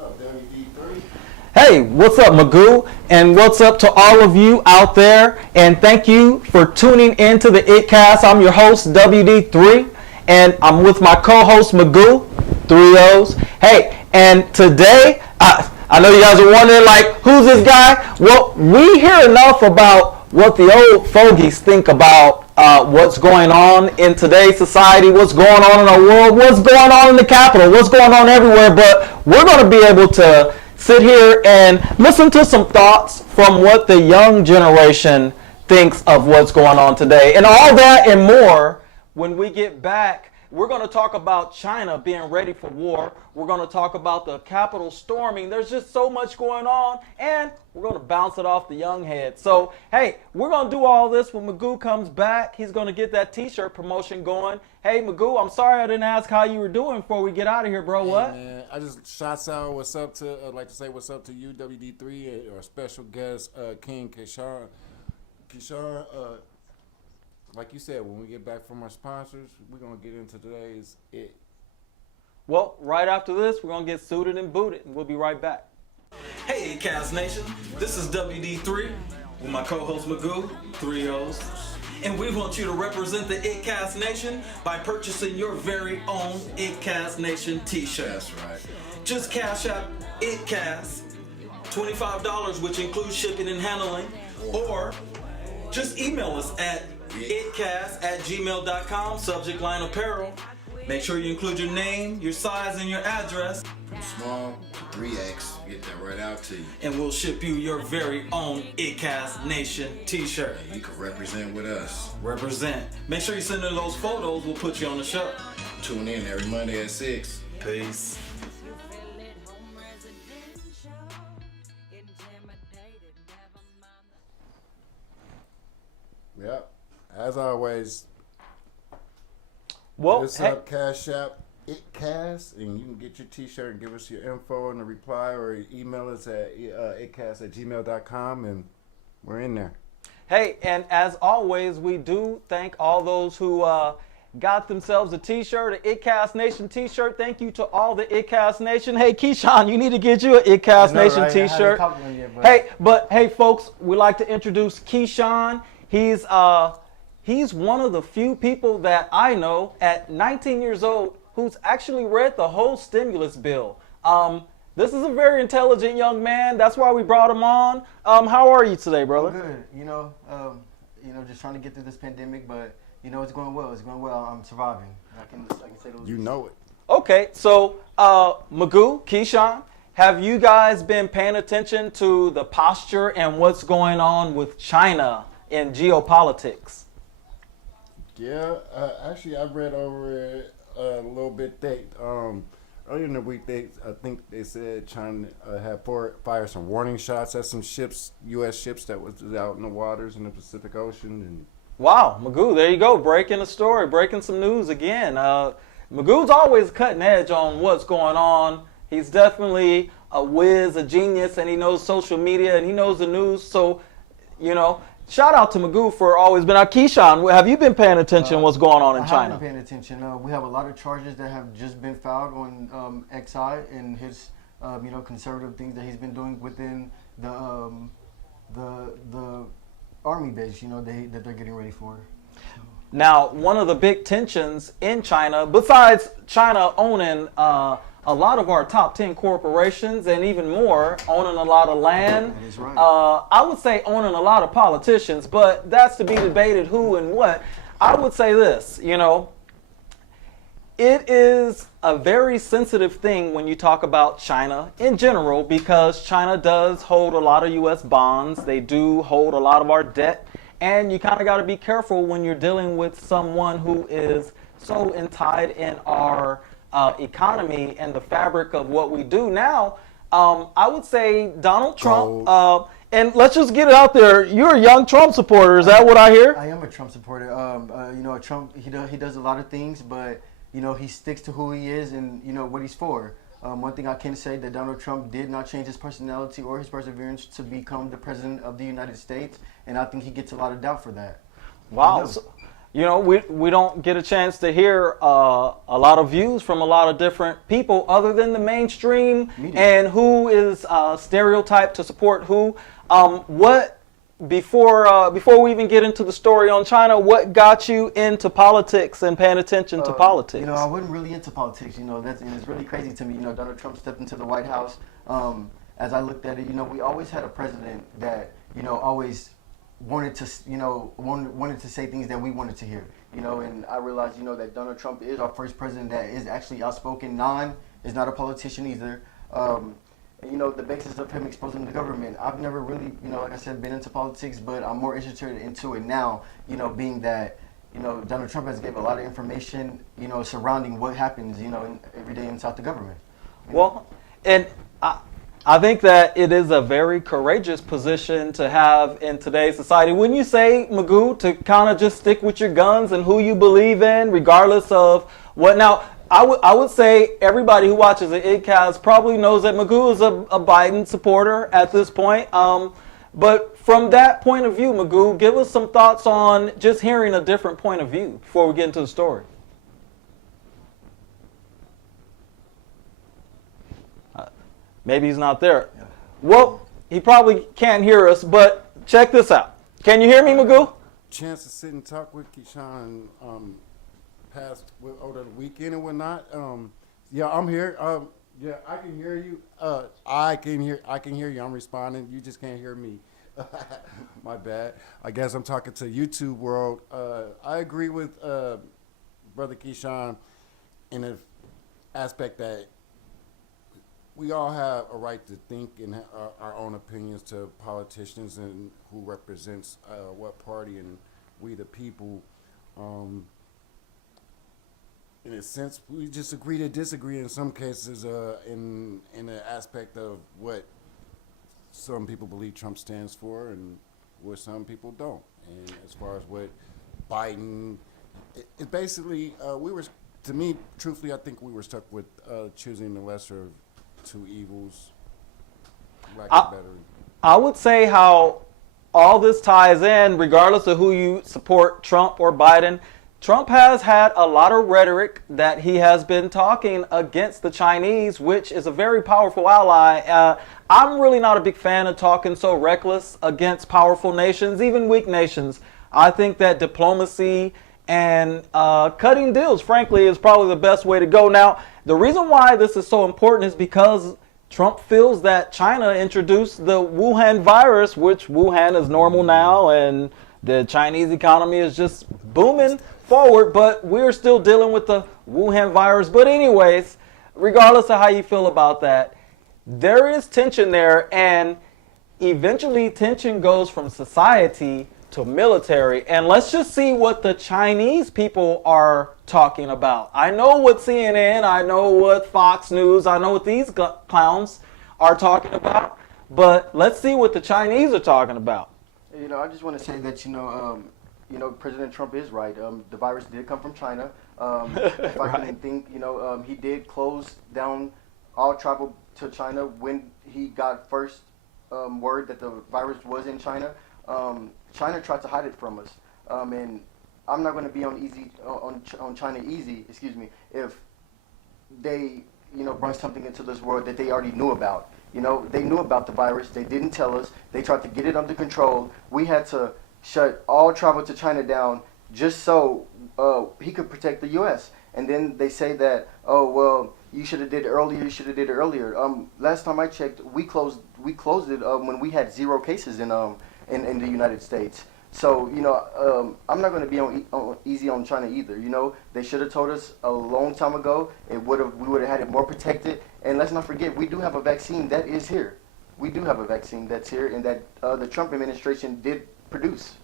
up, WD3? Hey, what's up, Magoo? And what's up to all of you out there? And thank you for tuning in to the Iittcast. I'm your host, WD3, and I'm with my co-host, Magoo, 3 O's. Hey, and today, I know you guys are wondering, like, who's this guy? Well, we hear enough about what the old fogies think about what's going on in today's society, what's going on in our world, what's going on in the Capitol, what's going on everywhere, but we're going to be able to sit here and listen to some thoughts from what the young generation thinks of what's going on today. And all that and more when we get back. We're going to talk about China being ready for war. We're going to talk about the Capitol storming. There's just so much going on, and we're going to bounce it off the young head. So, hey, we're going to do all this when Magoo comes back. He's going to get that T-shirt promotion going. Hey, Magoo, I'm sorry I didn't ask how you were doing before we get out of here, bro. Hey, what? Man, I just shouts out what's up to, I'd like to say what's up to you, WD3, our special guest, King Keyshawn. Like you said, when we get back from our sponsors, we're going to get into today's It. Well, right after this, we're going to get suited and booted, and we'll be right back. Hey, Iittcast Nation. This is WD3 with my co-host Magoo, 3 O's. And we want you to represent the Iittcast Nation by purchasing your very own Iittcast Nation t-shirt. That's right. Just cash out Iittcast, $25, which includes shipping and handling, or just email us at iittcast@gmail.com, subject line apparel. Make sure you include your name, your size, and your address. From small to 3X, get that right out to you. And we'll ship you your very own Iittcast Nation t-shirt. You can represent with us. Represent. Make sure you send in those photos. We'll put you on the show. Tune in every Monday at 6. Peace. Yep. As always, Well, this hey, up, Cash App, Iittcast, and you can get your t-shirt and give us your info in the reply, or email us at iittcast@gmail.com, and we're in there. hey, and as always, we do thank all those who got themselves a t-shirt, an Iittcast Nation t-shirt. Thank you to all the Iittcast Nation. Hey, Keyshawn, you need to get you an Iittcast Nation right? t-shirt. Hey, folks, we like to introduce Keyshawn. He's one of the few people that I know at 19 years old who's actually read the whole stimulus bill. This is a very intelligent young man. That's why we brought him on. How are you today, brother? Good. Just trying to get through this pandemic, but it's going well. It's going well. I'm surviving. I can say those. You know it. Okay, so Magoo, Keyshawn, have you guys been paying attention to the posture and what's going on with China in geopolitics? Yeah, actually, I read over it a little bit. Earlier in the week, I think they said China had fired some warning shots at some ships, U.S. ships that was out in the waters in the Pacific Ocean. And Wow, Magoo, there you go, breaking a story, breaking some news again. Magoo's always cutting edge on what's going on. He's definitely a whiz, a genius, and he knows social media and he knows the news. So, shout out to Magoo for always been out. Keyshawn, have you been paying attention to what's going on in China? I have been paying attention. We have a lot of charges that have just been filed on XI and his, conservative things that he's been doing within the army base, that they're getting ready for. Now, one of the big tensions in China, besides China owning a lot of our top 10 corporations and even more, owning a lot of land. That is right. I would say owning a lot of politicians, but that's to be debated who and what. I would say this, it is a very sensitive thing when you talk about China in general, because China does hold a lot of U.S. bonds. They do hold a lot of our debt. And you kind of got to be careful when you're dealing with someone who is so entied in our economy and the fabric of what we do. Now, I would say Donald Trump, and let's just get it out there. You're a young Trump supporter. Is that what I hear? I am a Trump supporter. Trump, he does a lot of things, but, he sticks to who he is and, what he's for. One thing I can say that Donald Trump did not change his personality or his perseverance to become the president of the United States, and I think he gets a lot of doubt for that. Wow. So, you know, we don't get a chance to hear a lot of views from a lot of different people other than the mainstream Media. and who is stereotyped to support who. Before we even get into the story on China, what got you into politics and paying attention to politics? You know, I wasn't really into politics. You know, and it's really crazy to me. You know, Donald Trump stepped into the White House. As I looked at it, you know, we always had a president that, you know, always wanted to, you know, wanted to say things that we wanted to hear. You know, and I realized, you know, that Donald Trump is our first president that is actually outspoken. Is not a politician either. And, you know, the basis of him exposing the government. I've never really, you know, like I said, been into politics, but I'm more interested into it now, you know, being that, you know, Donald Trump has given a lot of information, you know, surrounding what happens, you know, every day inside the government. Well, and I think that it is a very courageous position to have in today's society. Wouldn't you say, Magoo, to kind of just stick with your guns and who you believe in, regardless of what? Now, I would say everybody who watches the Iittcast probably knows that Magoo is a Biden supporter at this point. But from that point of view, Magoo, give us some thoughts on just hearing a different point of view before we get into the story. Maybe he's not there. Yeah. Well, he probably can't hear us, but check this out. Can you hear me, Magoo? Chance to sit and talk with Keyshawn past over the weekend and whatnot. Yeah, I'm here. Yeah, I can hear you. I can hear you. I'm responding. You just can't hear me. My bad. I guess I'm talking to YouTube world. I agree with Brother Keyshawn in the aspect that we all have a right to think and our own opinions to politicians and who represents what party and we the people. In a sense, we just agree to disagree in some cases in the aspect of what some people believe Trump stands for and what some people don't. And as far as what Biden, it basically, to me, truthfully, I think we were stuck with choosing the lesser of two evils. I would say how all this ties in, regardless of who you support, Trump or Biden. Trump has had a lot of rhetoric that he has been talking against the Chinese, which is a very powerful ally. I'm really not a big fan of talking so reckless against powerful nations, even weak nations. I think that diplomacy and cutting deals, frankly, is probably the best way to go. Now, the reason why this is so important is because Trump feels that China introduced the Wuhan virus, which Wuhan is normal now, and the Chinese economy is just booming forward, but we're still dealing with the Wuhan virus. But anyways, regardless of how you feel about that, there is tension there, and eventually tension goes from society to military. And let's just see what the Chinese people are talking about. I know what CNN, I know what Fox News, I know what these clowns are talking about, but let's see what the Chinese are talking about. You know, I just want to say that, you know, President Trump is right. The virus did come from China. If I can think, you know, he did close down all travel to China when he got first word that the virus was in China. China tried to hide it from us, and I'm not going to be on China easy. Excuse me, if they, you know, brought something into this world that they already knew about. You know, they knew about the virus. They didn't tell us. They tried to get it under control. We had to shut all travel to China down just so he could protect the U.S. And then they say that, oh, well, you should have did it earlier. You should have did it earlier. Last time I checked, we closed it when we had 0 cases in the United States. So, you know, I'm not going to be easy on China either. You know, they should have told us a long time ago. We would have had it more protected. And let's not forget, we do have a vaccine that is here. We do have a vaccine that's here, and that the Trump administration did produce.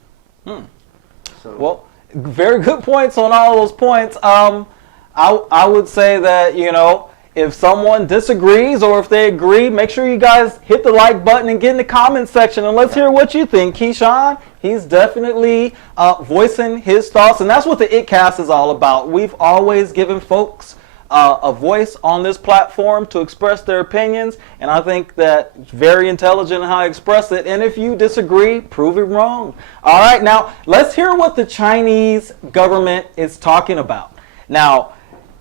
So. Well, very good points on all those points. I would say that, you know, if someone disagrees or if they agree, make sure you guys hit the like button and get in the comment section and let's hear what you think. Keyshawn, he's definitely voicing his thoughts, and that's what the Iittcast is all about. We've always given folks a voice on this platform to express their opinions, and I think that it's very intelligent in how I express it. And if you disagree, prove it wrong. All right, now let's hear what the Chinese government is talking about. Now,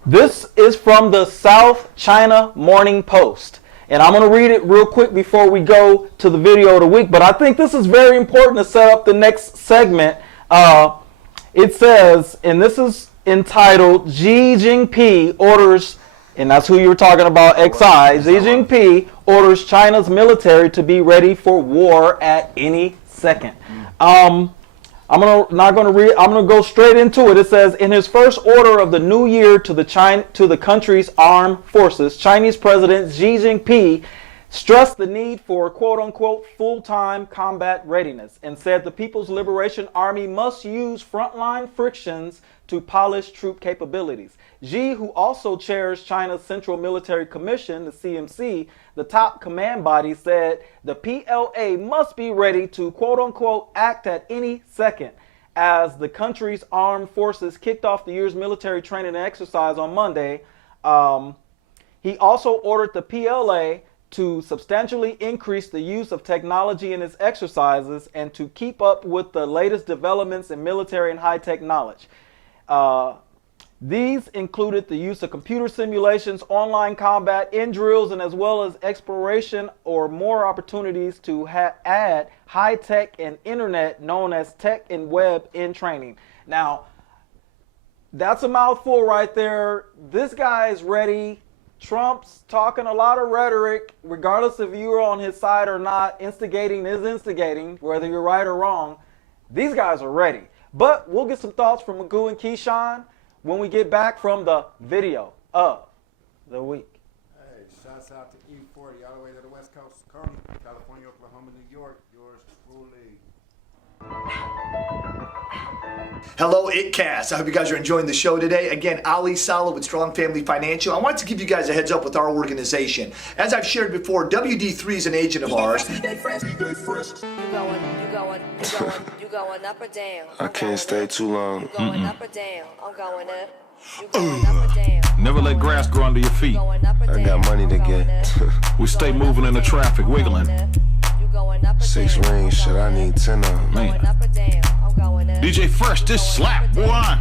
this is from the South China Morning Post. And I'm going to read it real quick before we go to the video of the week. But I think this is very important to set up the next segment. It says, and this is entitled, Xi Jinping orders, and that's who you were talking about, XI. Xi Jinping orders China's military to be ready for war at any second. I'm gonna go straight into it. It says, in his first order of the new year to the country's armed forces, Chinese President Xi Jinping stressed the need for quote-unquote full-time combat readiness and said the People's Liberation Army must use frontline frictions to polish troop capabilities. Xi, who also chairs China's Central Military Commission, the CMC, the top command body, said the PLA must be ready to quote-unquote act at any second. As the country's armed forces kicked off the year's military training and exercise on Monday, he also ordered the PLA to substantially increase the use of technology in its exercises and to keep up with the latest developments in military and high-tech knowledge. These included the use of computer simulations, online combat, in drills, and as well as exploration or more opportunities to add high-tech and internet known as tech and web in training. Now, that's a mouthful right there. This guy is ready. Trump's talking a lot of rhetoric, regardless if you're on his side or not. Instigating is instigating, whether you're right or wrong. These guys are ready. But we'll get some thoughts from Magoo and Keyshawn when we get back from the video of the week. Hey, shouts out to E40 all the way to the West Coast, California, Oklahoma, New York. Yours truly. Hello, Iittcast. I hope you guys are enjoying the show today. Again, Ali Saleh with Strong Family Financial. I wanted to give you guys a heads up with our organization. As I've shared before, WD3 is an agent of ours. You going up or down? I can't stay too long. You going up or down? I'm going up. You going up or down? Never let grass grow under your feet. I got money to get. We stay moving in the traffic, wiggling. 6 rings, shit, I need 10 of them. Man. DJ Fresh, this slap, boy.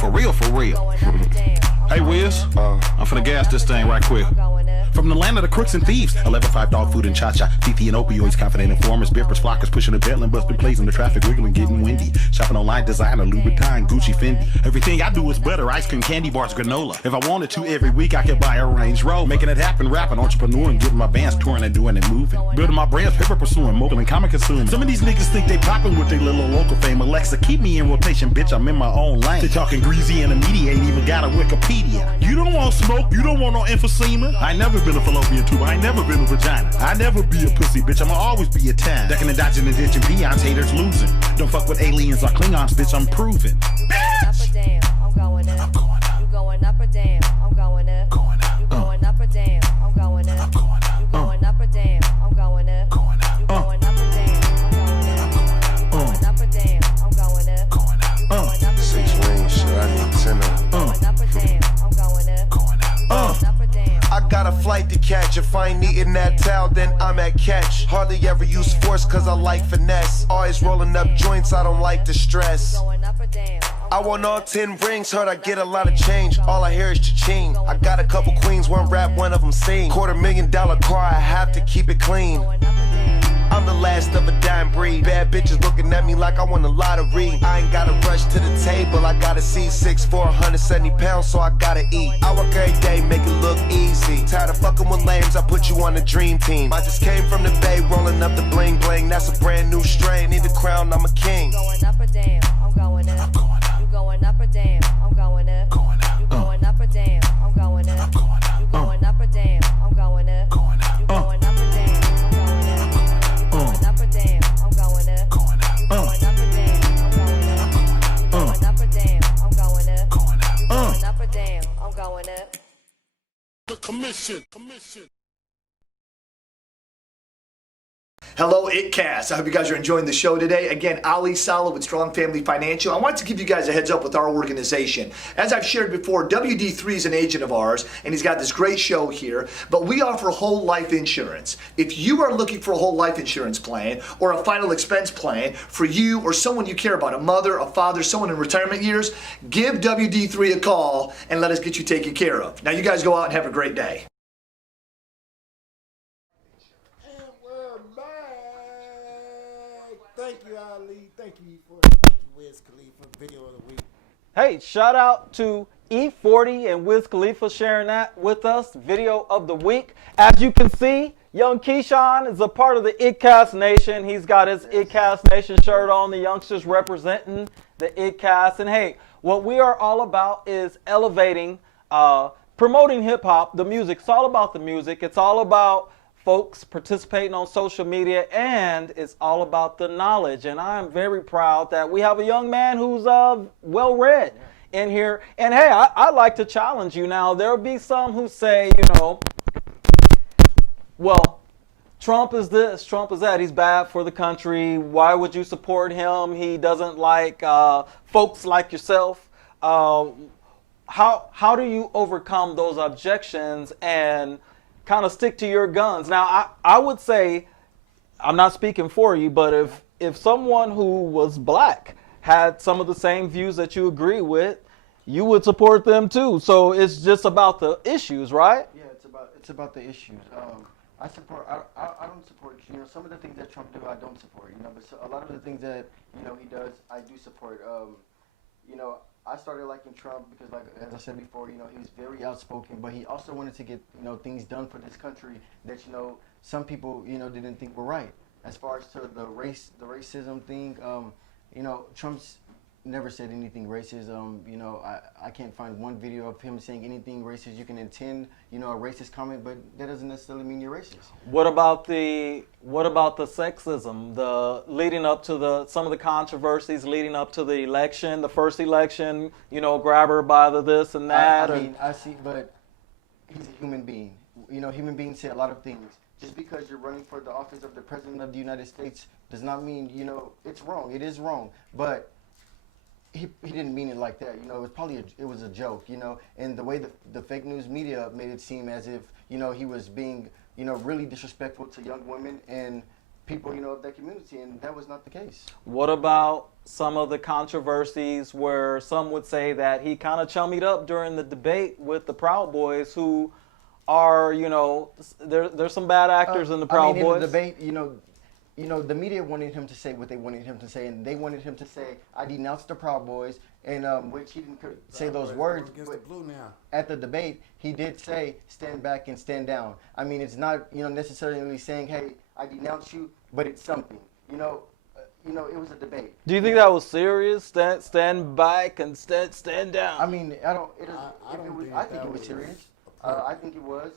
For real, for real. Hey, Wiz, I'm finna gas this thing right quick. From the land of the crooks and thieves, 11-5 dog food and cha-cha, TT and opioids, confident informers, bippers, flockers, pushing the Bentley, busting plays in the traffic, wiggling, getting windy. Shopping online, designer, Louboutin, Gucci, Fendi. Everything I do is better, ice cream, candy bars, granola. If I wanted to, every week I could buy a Range Rover. Making it happen, rapping, entrepreneur, and getting my bands touring and doing it moving. Building my brands, paper pursuing, mogul and comic consuming. Some of these niggas think they popping with their little local fame. Alexa, keep me in rotation, bitch, I'm in my own lane. They talking greasy and the media ain't even got a Wikipedia. You don't want smoke, you don't want no emphysema. I ain't never been a fallopian tube, I ain't never been a vagina. I never be a pussy, bitch, I'ma always be a time. Ducking and dodging and ditching peons, haters losing. Don't fuck with aliens or Klingons, bitch, I'm proving. Bitch! I'm going up. I'm going up. You going up or down? I'm going up. Going up. You going up or down? I'm going up. I'm going up. You going up or down? I'm going up. Going up. You going up or down? I'm going up. You going up or down? I'm going up. Going up. You going up or 6 down? rings, shit, I need 10 of them. Going up or down? I'm going up. Going up. Going up or down? I got a flight to catch. If I ain't eating that towel, then I'm at catch. Hardly ever use force cause I like finesse. Always rolling up joints, I don't like the stress. Going up or down? I want all 10 rings, heard I get a lot of change. All I hear is cha-ching. I got a couple queens, one rap, one of them sing. $250,000 car, I have to keep it clean. Going up or down? I'm the last of a dime breed. Bad bitches looking at me like I won a lottery. I ain't gotta rush to the table, I gotta see 6'4", 170 pounds, so I gotta eat. I work every day, make it look easy. Tired of fucking with lames, I put you on the dream team. I just came from the bay, rolling up the bling bling. That's a brand new strain, need a crown, I'm a king. Going up or down? I'm going up. I'm going up. You going up or down? I'm going up. Going up. You going up or down? I'm going up. I'm going up. You going up or down? I'm going up. Going up. You going up or down? I'm going up. You going up or down? I'm going up. Going up. Going up or down? I'm going up. Going up or down? I'm going up. Going up. Going up or down? I'm going up. The commission. Hello, Iittcast. I hope you guys are enjoying the show today. Again, Ali Saleh with Strong Family Financial. I want to give you guys a heads up with our organization. As I've shared before, WD3 is an agent of ours, and he's got this great show here, but we offer whole life insurance. If you are looking for a whole life insurance plan or a final expense plan for you or someone you care about, a mother, a father, someone in retirement years, give WD3 a call and let us get you taken care of. Now, you guys go out and have a great day. Thank you, Ali. Thank you, Wiz Khalifa. Video of the week. Hey, shout out to E40 and Wiz Khalifa sharing that with us. Video of the week. As you can see, young Keyshawn is a part of the Iittcast Nation. He's got his Iittcast Nation shirt on. The youngsters representing the Iittcast. And hey, what we are all about is elevating, promoting hip hop, the music. It's all about the music. It's all about folks participating on social media, and it's all about the knowledge. And I'm very proud that we have a young man who's well read in here. And hey, I'd like to challenge you now. There'll be some who say, well, Trump is this, Trump is that. He's bad for the country. Why would you support him? He doesn't like folks like yourself. How do you overcome those objections and kind of stick to your guns? Now, I would say, I'm not speaking for you, but if someone who was black had some of the same views that you agree with, you would support them too. So it's just about the issues, right? Yeah, it's about the issues. I don't support, some of the things that Trump do, I don't support, but a lot of the things that, he does, I do support. I started liking Trump because, like as I said before, he was very outspoken, but he also wanted to get, things done for this country that, some people, didn't think were right. As far as to the racism thing, Trump's never said anything racist. I can't find one video of him saying anything racist. You can intend, a racist comment, but that doesn't necessarily mean you're racist. What about the sexism, the leading up to some of the controversies leading up to the election, the first election, grab her by the this and that? I see, but he's a human being. Human beings say a lot of things. Just because you're running for the office of the President of the United States does not mean, it's wrong. It is wrong. But he didn't mean it like that, it was a joke, and the way the fake news media made it seem as if, he was being, really disrespectful to young women and people, of that community, and that was not the case. What about some of the controversies where some would say that he kind of chummied up during the debate with the Proud Boys, who are, there's some bad actors in the Proud Boys? In the debate, the media wanted him to say what they wanted him to say, and they wanted him to say, I denounced the Proud Boys, and which he didn't say those words. But at the debate, he did say, stand back and stand down. It's not, necessarily saying, hey, I denounce you, but it's something. It was a debate. Do you think that was serious? Stand back and stand down. I think it was serious. I think it was.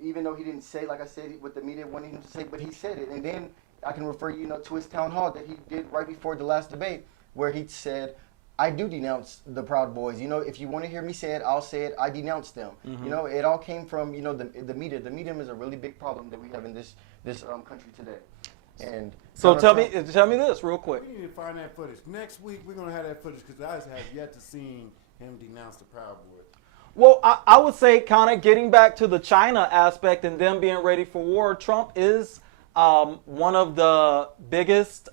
Even though he didn't say, like I said, what the media wanted him to say, but he said it. And then I can refer you, to his town hall that he did right before the last debate, where he said, I do denounce the Proud Boys. If you want to hear me say it, I'll say it. I denounce them. Mm-hmm. It all came from, the media. The media is a really big problem that we have in this country today. And so tell me this real quick. We need to find that footage. Next week, we're going to have that footage because I have yet to see him denounce the Proud Boys. Well, I would say kind of getting back to the China aspect and them being ready for war, Trump is one of the biggest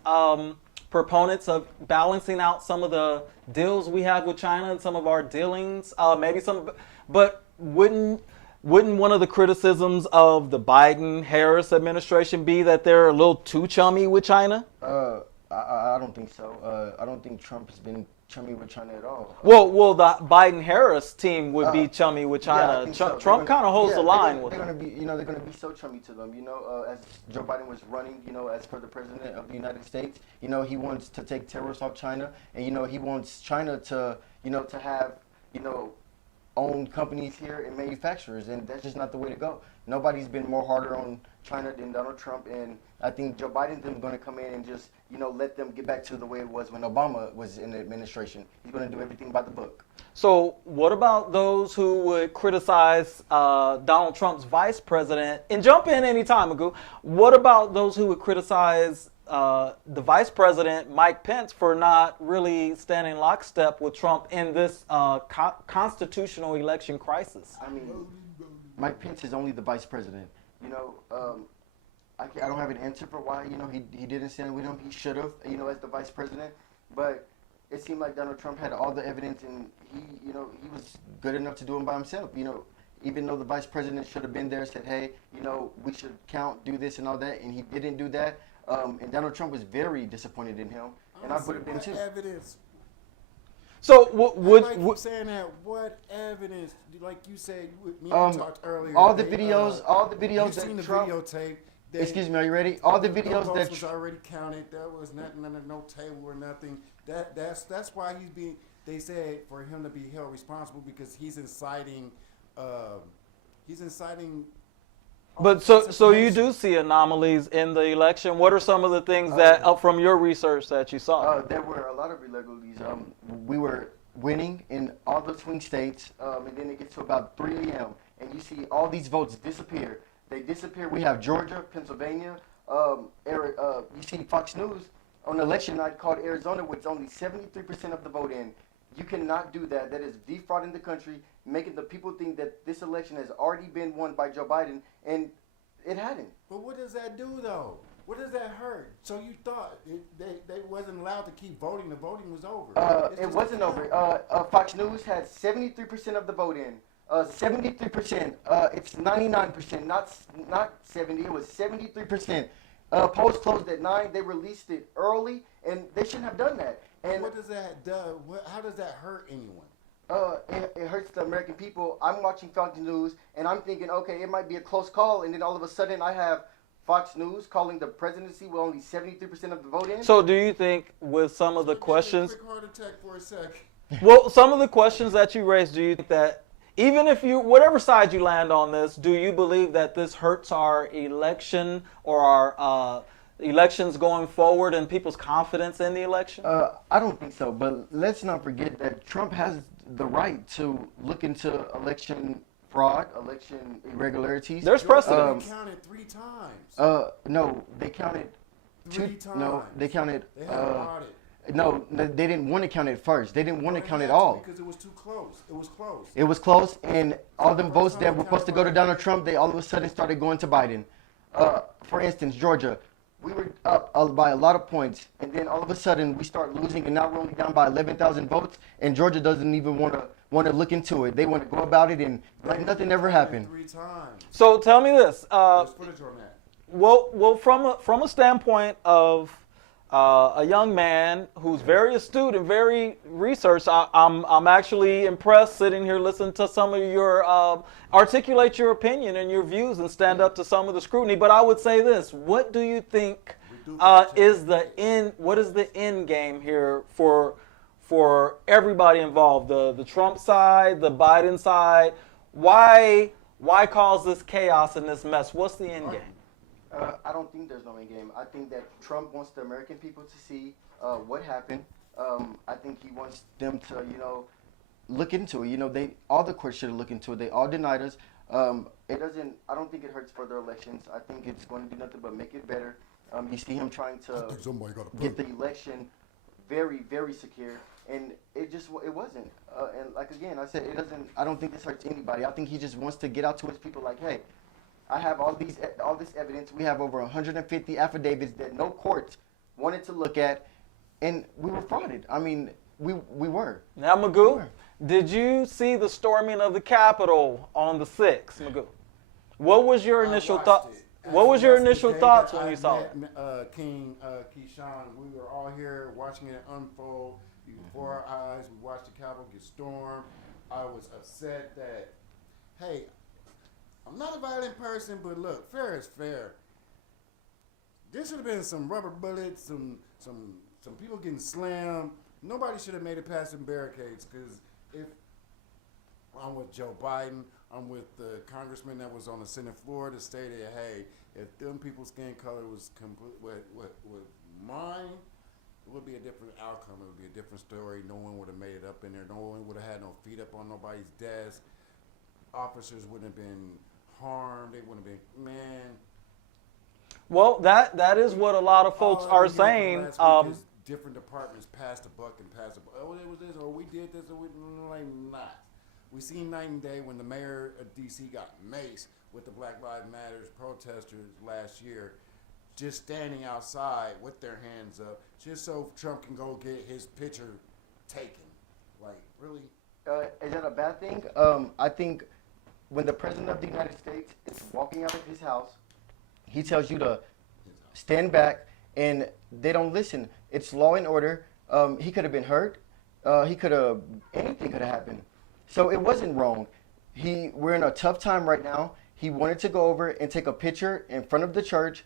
proponents of balancing out some of the deals we have with China and some of our dealings. But wouldn't one of the criticisms of the Biden-Harris administration be that they're a little too chummy with China? I don't think so. I don't think Trump has been chummy with China at all. Well, the Biden-Harris team would be chummy with China. Yeah, so. Trump kind of holds the line with them. They're going to be so chummy to them. As Joe Biden was running, as for the president of the United States, he wants to take terrorists off China, and he wants China to, to have, own companies here and manufacturers, and that's just not the way to go. Nobody's been more harder on China than Donald Trump, and I think Joe Biden's going to come in and just, let them get back to the way it was when Obama was in the administration. He's going to do everything by the book. So what about those who would criticize Donald Trump's vice president? And jump in anytime, Magoo. What about those who would criticize the vice president, Mike Pence, for not really standing lockstep with Trump in this constitutional election crisis? I mean, Mike Pence is only the vice president. I don't have an answer for why, he didn't stand with him. He should have, as the vice president. But it seemed like Donald Trump had all the evidence, and he was good enough to do it by himself. Even though the vice president should have been there, said, hey, we should count, do this and all that, and he didn't do that. And Donald Trump was very disappointed in him, and I would have been too. Evidence. So Like saying that, what evidence? Like you said, me and you talked earlier. All the videos You've that seen the Trump. videotape. Excuse me, are you ready? All the videos votes that was already counted. There was nothing, no table or nothing. That's why he's being. They said for him to be held responsible because he's inciting. But so you do see anomalies in the election. What are some of the things that, from your research, that you saw? There were a lot of irregularities. We were winning in all the swing states, and then it gets to about 3 a.m. and you see all these votes disappear. They disappear. We have Georgia, Pennsylvania. You see Fox News on election night called Arizona with only 73% of the vote in. You cannot do that. That is defrauding the country, making the people think that this election has already been won by Joe Biden, and it hadn't. But what does that do, though? What does that hurt? So you thought they wasn't allowed to keep voting. The voting was over. It wasn't over. Fox News had 73% of the vote in. 73%. It's 99%, not 70. It was 73%. Polls closed at 9. They released it early, and they shouldn't have done that. And what does that do? How does that hurt anyone? It hurts the American people. I'm watching Fox News, and I'm thinking, okay, it might be a close call, and then all of a sudden I have Fox News calling the presidency with only 73% of the vote in. So do you think with some of the questions... Quick heart attack for a sec. Well, some of the questions that you raised, do you think that even if whatever side you land on this, do you believe that this hurts our election or our elections going forward and people's confidence in the election? I don't think so, but let's not forget that Trump has the right to look into election fraud, election irregularities. There's precedent. They counted 3 times. No, they counted 3 times. No, they counted. They had an audit. No, they didn't want to count it first. They didn't want to count it It all. because it was too close. It was close. It was close, and all them votes that were supposed to go to Donald Trump, they all of a sudden started going to Biden. For instance, Georgia, we were up by a lot of points, and then all of a sudden we start losing, and now we're only down by 11,000 votes, and Georgia doesn't even want to look into it. They want to go about it, and like nothing ever happened. 3 times. So tell me this. There's footage on that. Well, from a standpoint of a young man who's very astute and very researched, I'm actually impressed sitting here listening to some of your articulate your opinion and your views and stand up to some of the scrutiny. But I would say this: what do you think is the end? What is the end game here for everybody involved? The Trump side, the Biden side. Why cause this chaos and this mess? What's the end game? I don't think there's no end game. I think that Trump wants the American people to see what happened. I think he wants them to, look into it. All the courts should look into it. They all denied us. It doesn't. I don't think it hurts further elections. I think it's going to do nothing but make it better. You see him trying to get the election very, very secure, and it wasn't. And like again, I said, it doesn't. I don't think this hurts anybody. I think he just wants to get out to his people like, hey, I have all this evidence. We have over 150 affidavits that no court wanted to look at, and we were frauded. I mean, we were. Now, Magoo, did you see the storming of the Capitol on the 6th, Magoo? What was your initial thoughts? What was your initial thoughts when you saw it? King Keyshawn, we were all here watching it unfold before our eyes. We watched the Capitol get stormed. I was upset that, hey, I'm not a violent person, but look, fair is fair. There should have been some rubber bullets, some people getting slammed. Nobody should have made it past some barricades, because if I'm with Joe Biden. I'm with the congressman that was on the Senate floor that stated, hey, if them people's skin color was complete with mine, it would be a different outcome. It would be a different story. No one would have made it up in there. No one would have had no feet up on nobody's desk. Officers wouldn't have been harmed. They wouldn't have been, man. Well, that is what a lot of folks are saying. Different departments passed the buck and passed the buck. Oh, it was this, or we did this, or we like not. We seen night and day when the mayor of D.C. got maced with the Black Lives Matter protesters last year, just standing outside with their hands up, just so Trump can go get his picture taken. Like, really? Is that a bad thing? I think when the president of the United States is walking out of his house, he tells you to stand back, and they don't listen. It's law and order. He could have been hurt. Anything could have happened. So it wasn't wrong. We're in a tough time right now. He wanted to go over and take a picture in front of the church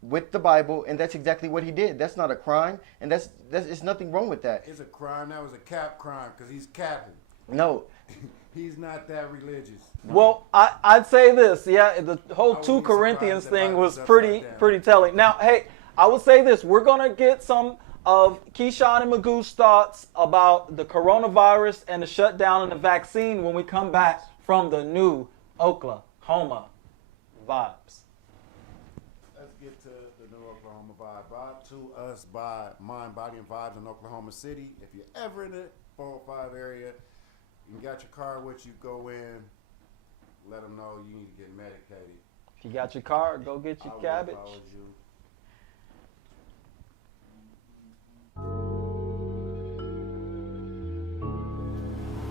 with the Bible, and that's exactly what he did. That's not a crime, and there's nothing wrong with that. It's a crime. That was a cap crime because he's capping. No. He's not that religious. Well, I'd say this. Yeah, the whole 2 Corinthians thing was pretty telling. Now, hey, I would say this. We're going to get some of Keyshawn and Magoo's thoughts about the coronavirus and the shutdown and the vaccine when we come back from the new Oklahoma vibes. Let's get to the new Oklahoma vibe. Brought to us by Mind, Body, and Vibes in Oklahoma City. If you're ever in the 405 area, you got your car with you, go in, let them know you need to get medicated. If you got your car, go get your cabbage. If I was you.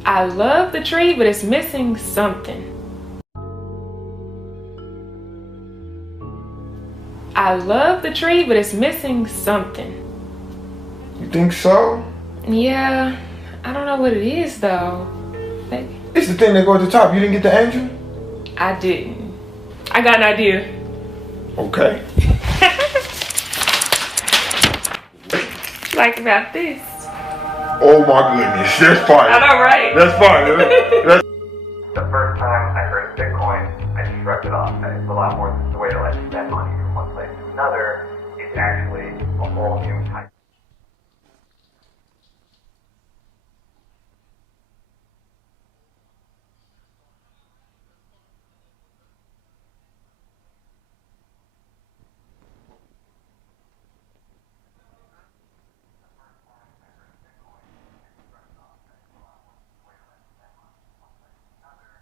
I love the tree, but it's missing something. I love the tree, but it's missing something. You think so? Yeah, I don't know what it is though. Maybe. It's the thing that goes at the top. You didn't get the angel? I didn't. I got an idea. Okay. What you like about this? Oh my goodness, that's fire. I know, right? That's fire. That's the first time I heard Bitcoin, I just shrugged it off. It's a lot more than just a way to like spend money from one place to another. It's actually a whole new type.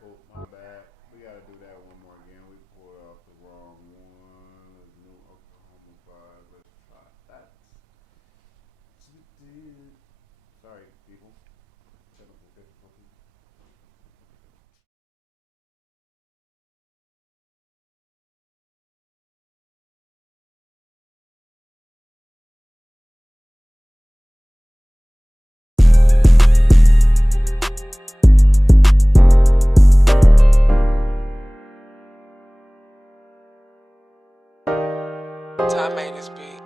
Oh, my bad. We gotta do that one more again. We pulled off the wrong one. The new Oklahoma vibe. Let's try that. Sorry, people. Technical difficulty. I made this beat.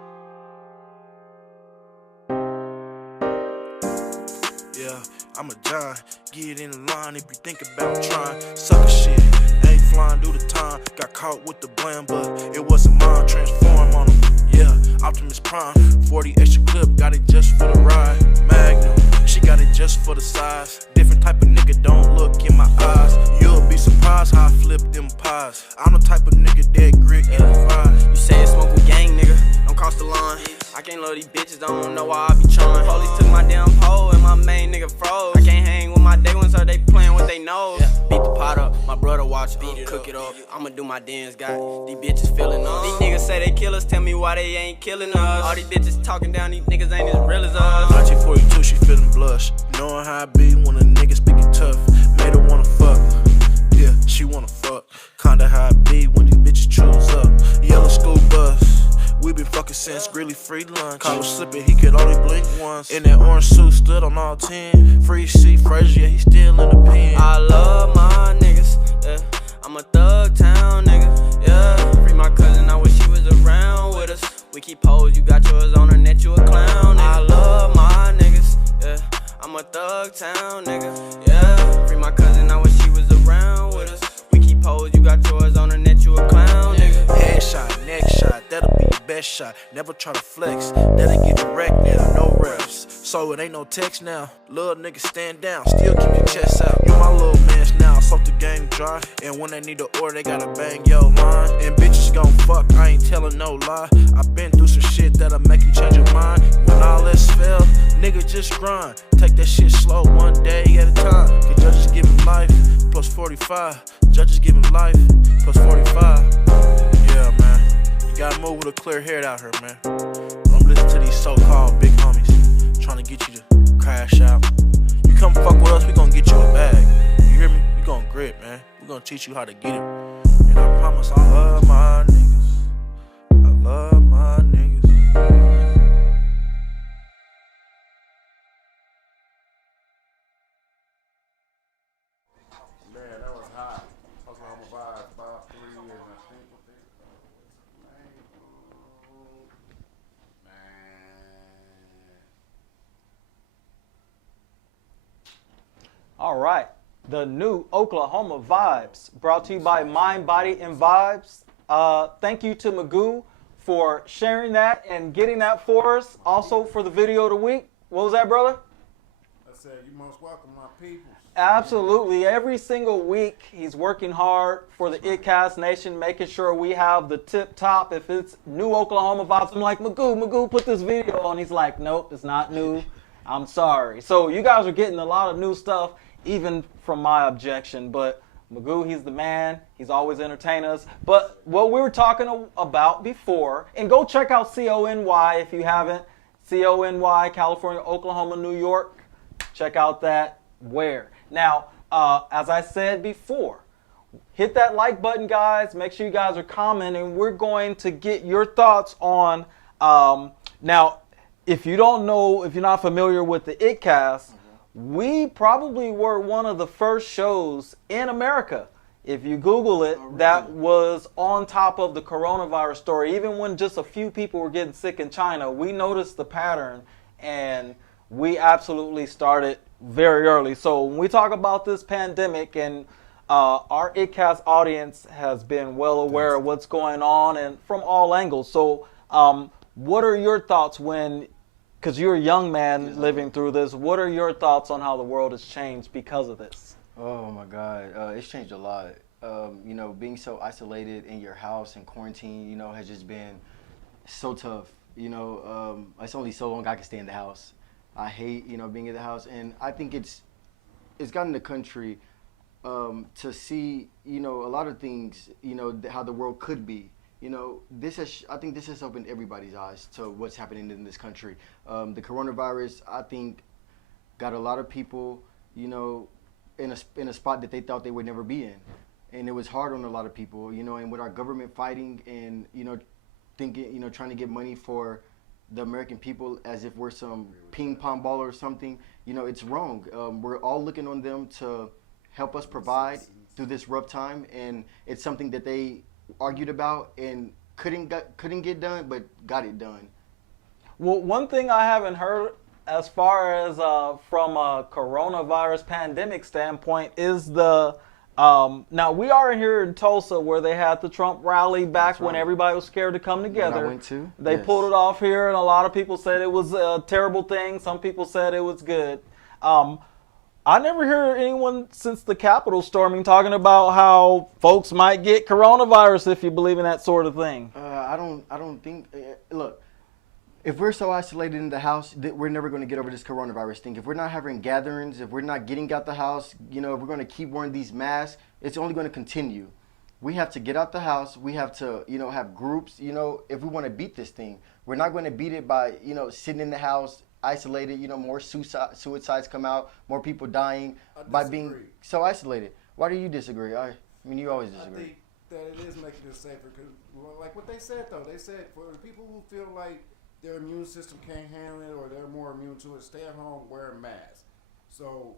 Yeah, I'm a John. Get in the line if you think about trying. Sucker shit, ain't flying do the time. Got caught with the blame, but it wasn't mine. Transform on them. Yeah, Optimus Prime. 40 extra clip, got it just for the ride. Magnum, she got it just for the size. Different type of nigga, don't look in my eyes. You'll be surprised how I flip them pies. I'm the type of nigga that grit in the fire. You say it's smoke with gang, nigga. Don't cross the line. I can't love these bitches, don't know why I be trying. Police took my damn pole and my main nigga froze. I can't hang with my day ones, so they playing what they know. Beat the pot up, my brother watch it, cook it up. I'ma do my dance, got these bitches feeling us. These niggas say they kill us, tell me why they ain't killing us. All these bitches talking down, these niggas ain't as real as us. 1942, she feeling blush. Knowing how I be when a nigga speaking tough. Made her wanna fuck. Yeah, she wanna fuck. Kinda how I be when these bitches choose up. Yellow school bus. We been fucking since Grilly free lunch. Caught him slipping, he could only blink once. In that orange suit, stood on all 10. Free C, Frazier, yeah, he still in the pen. I love my niggas, yeah. I'm a thug town nigga, yeah. Free my cousin, I wish he was around with us. We keep hoes, you got yours on the net, you a clown, nigga. I love my niggas, yeah. I'm a thug town nigga, yeah. Free my cousin. headshot. Never try to flex. That'll get direct now, no reps. So it ain't no text now. Little nigga stand down, still keep your chest out. You my little man's now, soak the game dry. And when they need the order, they gotta bang your line. And bitches gon' fuck, I ain't telling no lie. I been through some shit that'll make you change your mind. When all else fail, nigga just grind. Take that shit slow, one day at a time. Cause judges give him life, plus 45. Judges give him life, plus 45. Yeah, man. You gotta move with a clear head out here, man. Don't listen to these so-called big homies trying to get you to crash out. You come fuck with us, we gon' get you a bag. You hear me? You gon' grip, man. We gon' teach you how to get it. And I promise I love my niggas. I love my niggas. Man, that was hot. Oklahoma Vibes, Bob 3, and I think what they man. All right. The new Oklahoma Vibes, brought to you by Mind, Body, and Vibes. Thank you to Magoo for sharing that and getting that for us. Also for the video of the week. What was that, brother? I said, you most welcome, my people. Absolutely. Every single week, he's working hard for the Iittcast Nation, making sure we have the tip top. If it's new Oklahoma Vibes, I'm like, Magoo, put this video on. He's like, nope, it's not new. I'm sorry. So you guys are getting a lot of new stuff, even from my objection. But Magoo, he's the man. He's always entertained us. But what we were talking about before, and go check out CONY if you haven't. CONY, California, Oklahoma, New York. Check out that where. Now, as I said before, hit that like button, guys. Make sure you guys are commenting. We're going to get your thoughts on, now, if you don't know, if you're not familiar with the Iittcast, we probably were one of the first shows in America, if you Google it, that was on top of the coronavirus story. Even when just a few people were getting sick in China, we noticed the pattern, and we absolutely started very early. So when we talk about this pandemic, and our Iittcast audience has been well aware of what's going on and from all angles. So what are your thoughts when, because you're a young man living through this, what are your thoughts on how the world has changed because of this? Oh my God, it's changed a lot. You know, being so isolated in your house and quarantine, you know, has just been so tough. You know, it's only so long I can stay in the house. I hate, you know, being in the house, and I think it's gotten the country to see, you know, a lot of things, you know, how the world could be. You know, I think this has opened everybody's eyes to what's happening in this country. The coronavirus, I think, got a lot of people, you know, in a spot that they thought they would never be in, and it was hard on a lot of people, you know. And with our government fighting and, you know, thinking, you know, trying to get money for the American people as if we're some ping pong ball or something, you know, it's wrong. We're all looking on them to help us provide through this rough time, and it's something that they argued about and couldn't get done, but got it done. Well, one thing I haven't heard as far as from a coronavirus pandemic standpoint is the now we are here in Tulsa where they had the Trump rally back when everybody was scared to come together. I went to. They pulled it off here, and a lot of people said it was a terrible thing. Some people said it was good. I never hear anyone since the Capitol storming talking about how folks might get coronavirus if you believe in that sort of thing. I don't think. Look, if we're so isolated in the house, we're never going to get over this coronavirus thing. If we're not having gatherings, if we're not getting out the house, you know, if we're going to keep wearing these masks, it's only going to continue. We have to get out the house. We have to, you know, have groups. You know, if we want to beat this thing, we're not going to beat it by, you know, sitting in the house isolated. You know, more suicides come out, more people dying by being so isolated. Why do you disagree? I mean, you always disagree. I think that it is making it safer because, like what they said though, they said for the people who feel like their immune system can't handle it or they're more immune to it, stay at home, wear a mask. So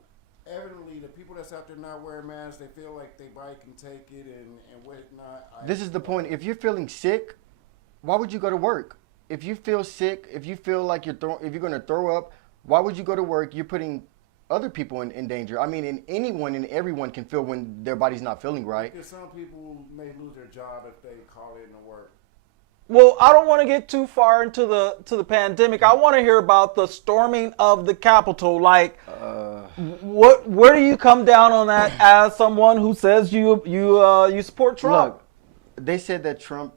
evidently the people that's out there not wearing masks, they feel like their body can take it and whatnot. This is the point. If you're feeling sick, why would you go to work? If you feel sick, if you feel like if you're going to throw up, why would you go to work? You're putting other people in danger. I mean, and anyone and everyone can feel when their body's not feeling right. Because some people may lose their job if they call in to work. Well, I don't want to get too far into the pandemic. I want to hear about the storming of the Capitol. Like, where do you come down on that as someone who says you support Trump? Look, they said that Trump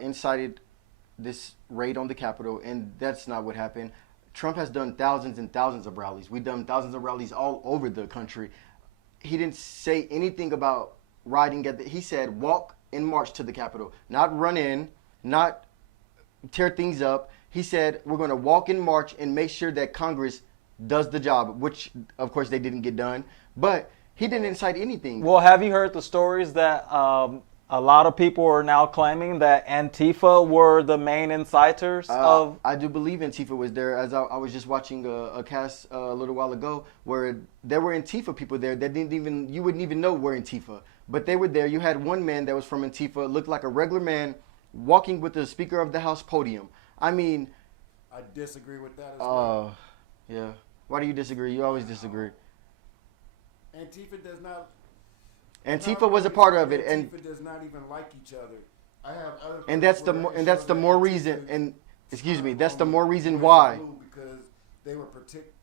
incited this raid on the Capitol, and that's not what happened. Trump has done thousands and thousands of rallies. We've done thousands of rallies all over the country. He didn't say anything about riding he said walk and march to the Capitol, not run in, not tear things up. He said we're going to walk and march and make sure that Congress does the job, which of course they didn't get done. But he didn't incite anything. Well, have you heard the stories that a lot of people are now claiming that Antifa were the main inciters of? I do believe Antifa was there. As I was just watching a cast a little while ago where there were Antifa people there that you wouldn't even know were Antifa. But they were there. You had one man that was from Antifa, looked like a regular man, walking with the Speaker of the House podium. I mean, I disagree with that as well. Yeah. Why do you disagree? You always disagree. Antifa does not. Antifa was a part of it, and Antifa does not even like each other. I have other. And that's the more reason. And excuse me, that's the more reason why. Because they were protecting.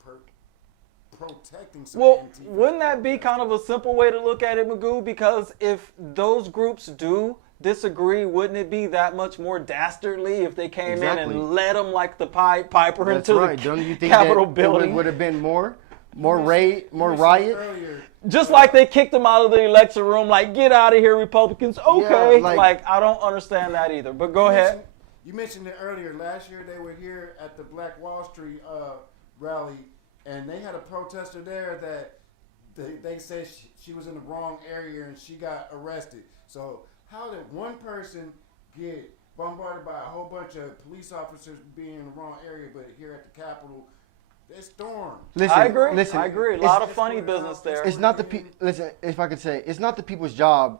Well, wouldn't that be kind of a simple way to look at it, Magoo? Because if those groups do disagree, wouldn't it be that much more dastardly if they came in and led them like the Piper into the Don't you think Capitol that building? It would have been more riot? Just like they kicked them out of the election room, like, get out of here, Republicans. Okay. Yeah, like, I don't understand that either. But go ahead. You mentioned it earlier. Last year they were here at the Black Wall Street rally, and they had a protester there that they said she was in the wrong area and she got arrested. So how did one person get bombarded by a whole bunch of police officers being in the wrong area, but here at the Capitol, they stormed? Listen, I agree. A lot of funny business there. It's not listen, if I could say, it's not the people's job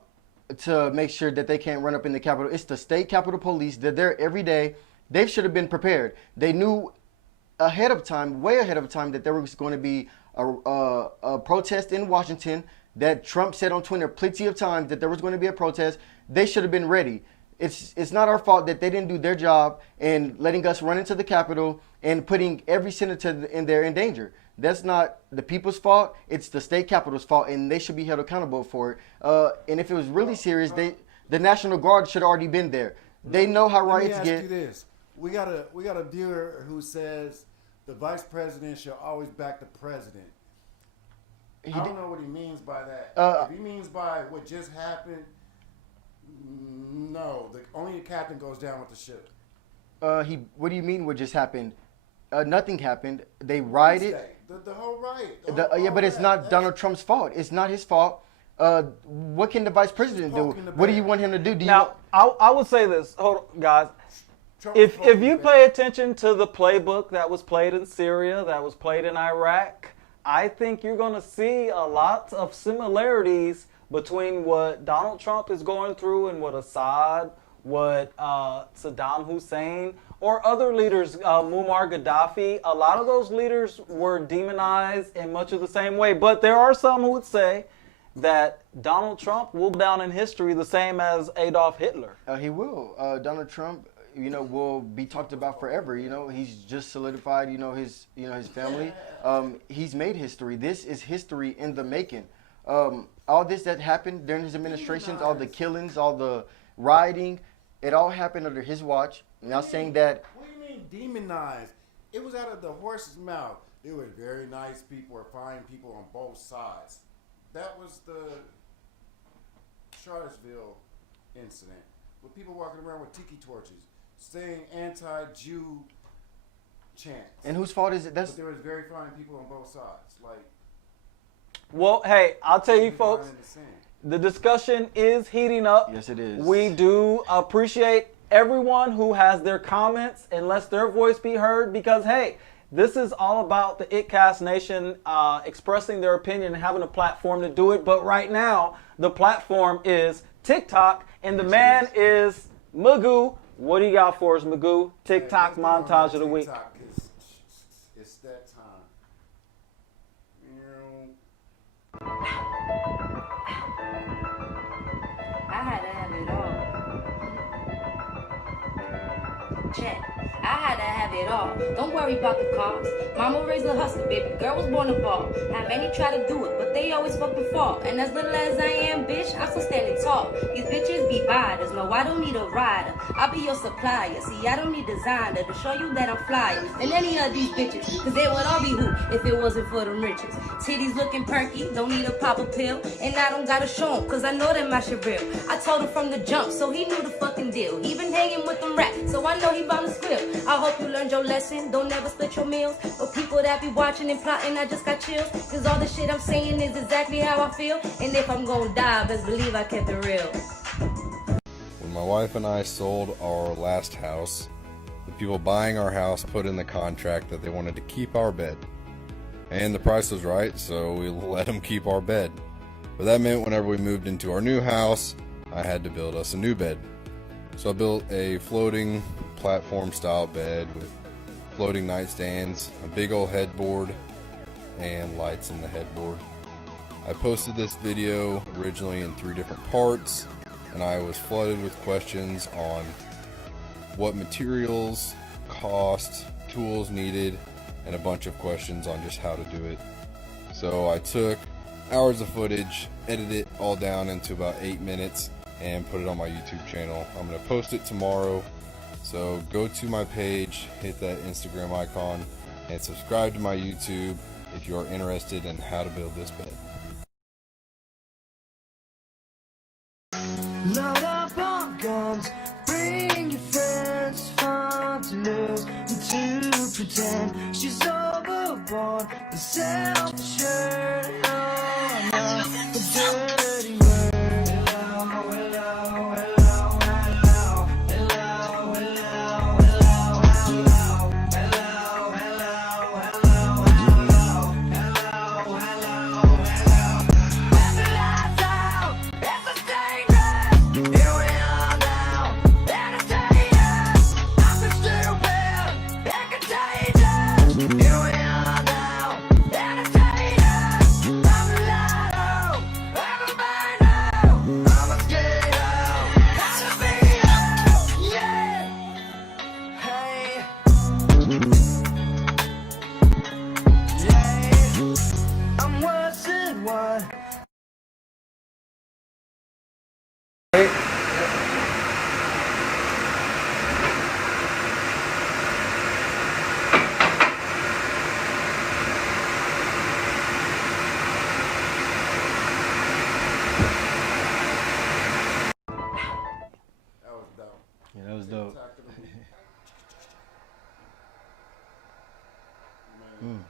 to make sure that they can't run up in the Capitol. It's the state Capitol Police. They're there every day. They should have been prepared. They knew ahead of time, way ahead of time, that there was going to be a protest in Washington, that Trump said on Twitter plenty of times that there was going to be a protest. They should have been ready. It's not our fault that they didn't do their job and letting us run into the Capitol and putting every senator in there in danger. That's not the people's fault. It's the state Capitol's fault, and they should be held accountable for it. And if it was really serious, the National Guard should have already been there. They know how riots get. Let me ask you this. We got a viewer who says the vice president should always back the president. I don't know what he means by that. If he means by what just happened, no. Only the captain goes down with the ship. What do you mean what just happened? Nothing happened. They rioted. The whole riot. Yeah, but it's not Donald Trump's fault. It's not his fault. What can the vice president do? What do you want him to do? I would say this. Hold on, guys. If you pay attention to the playbook that was played in Syria, that was played in Iraq, I think you're going to see a lot of similarities between what Donald Trump is going through and what Assad, what Saddam Hussein, or other leaders, Muammar Gaddafi. A lot of those leaders were demonized in much of the same way. But there are some who would say that Donald Trump will go down in history the same as Adolf Hitler. He will. Donald Trump, will be talked about forever. He's just solidified, his family. He's made history. This is history in the making. All this that happened during his administrations, all the killings, all the rioting, it all happened under his watch. I'm not saying that. What do you mean demonized? It was out of the horse's mouth. There were very nice people or fine people on both sides. That was the Charlottesville incident with people walking around with tiki torches, saying anti-Jew chants. And whose fault is it? But there was very fine people on both sides. Well, hey, I'll tell you, folks, the discussion is heating up. Yes, it is. We do appreciate everyone who has their comments and lets their voice be heard because, hey, this is all about the Iittcast Nation expressing their opinion and having a platform to do it. But right now, the platform is TikTok, and the man is Magoo. What do you got for us, Magoo? TikTok montage of the week. It's that time. I had to have it all. have it all. Don't worry about the cost. Mama raised a hustler, baby girl was born to ball. Now many try to do it, but they always fucking fall. And as little as I am, bitch, I'm still standing tall. These bitches be biders, no, I don't need a rider. I'll be your supplier. See, I don't need designer to show you that I'm flyer than any of these bitches. Cause they would all be who if it wasn't for them riches. Titties looking perky, don't need a pop a pill. And I don't gotta show him, cause I know that my shit real. I told him from the jump, so he knew the fucking deal. He been hanging with them rats, so I know he bound to squeal. I hope you learned your lesson, don't never split your meals. For people that be watching and plotting, I just got chills. Cause all the shit I'm saying is exactly how I feel. And if I'm gonna die, best believe I kept it real. When my wife and I sold our last house, the people buying our house put in the contract that they wanted to keep our bed. And the price was right, so we let them keep our bed. But that meant whenever we moved into our new house, I had to build us a new bed. So I built a floating platform style bed with floating nightstands, a big old headboard, and lights in the headboard. I posted this video originally in 3 different parts, and I was flooded with questions on what materials, cost, tools needed, and a bunch of questions on just how to do it. So I took hours of footage, edited it all down into about 8 minutes, and put it on my YouTube channel. I'm going to post it tomorrow, so go to my page, hit that Instagram icon, and subscribe to my YouTube if you are interested in how to build this bed. Load up on guns, bring your friends, fun to lose and to pretend she's overboard, the self-assured, oh no, the dirty word. Hello, hello, hello, hello, hello, hello, hello, hello, hello, hello, hello, hello, hello, hello, hello. Let the lights out, it's a dangerous. Here we are now, entertainers. I'm stupid and contagious. Here we are now, entertainers. I'm a lotto, I'm a miner, I'm a skater, I'm a beater, yeah. Hey, yeah, I'm worse than one. That was dope. Yeah, that was dope. Man.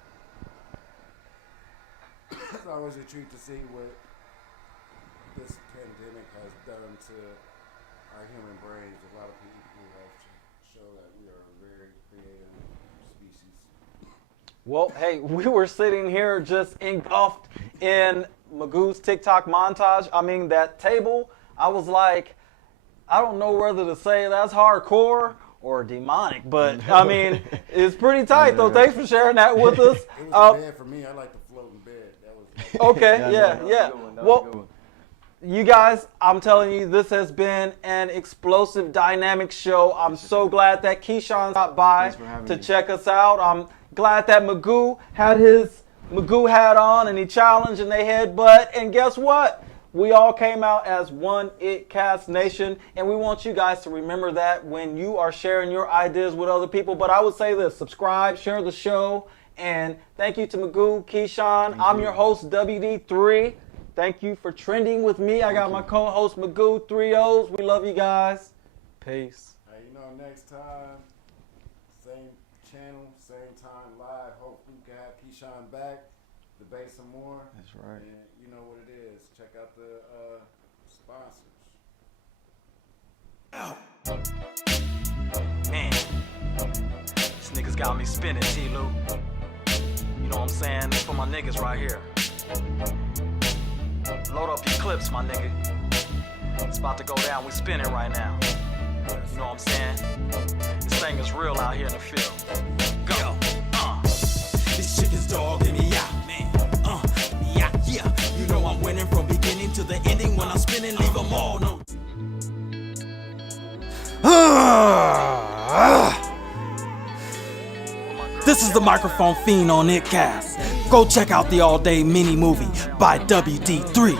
It's always a treat to see what this pandemic has done to our human brains. A lot of people have shown that we are a very creative species. Well, hey, we were sitting here just engulfed in Magoo's TikTok montage. I mean, that table, I was like, I don't know whether to say that's hardcore or demonic, but I mean, it's pretty tight though. Thanks for sharing that with us. It was bad for me. I like the floating bed. That was okay, yeah. Well, you guys, I'm telling you, this has been an explosive, dynamic show. I'm so glad that Keyshawn stopped by to check us out. I'm glad that Magoo had his Magoo hat on and he challenged and they headbutt. And guess what? We all came out as one Iittcast Nation, and we want you guys to remember that when you are sharing your ideas with other people. But I would say this: subscribe, share the show, and thank you to Magoo, Keyshawn. I'm your host, WD3. Thank you for trending with me. I got my co-host, Magoo, 3 O's. We love you guys. Peace. Hey, next time, same channel, same time, live. Hope we can have Keyshawn back, debate some more. That's right. And you know what it is. Check out the sponsors. Man, this niggas got me spinning, T-Lou. You know what I'm saying? This for my niggas right here. Load up your clips, my nigga. It's about to go down. We spinning right now. You know what I'm saying? This thing is real out here in the field. Go. This chicken's dogging me out, man. Yeah. You know I'm winning from beginning to the ending. When I'm spinning, leave them all no. This is the Microphone Fiend on Iittcast. Go check out the all-day mini movie by WD3.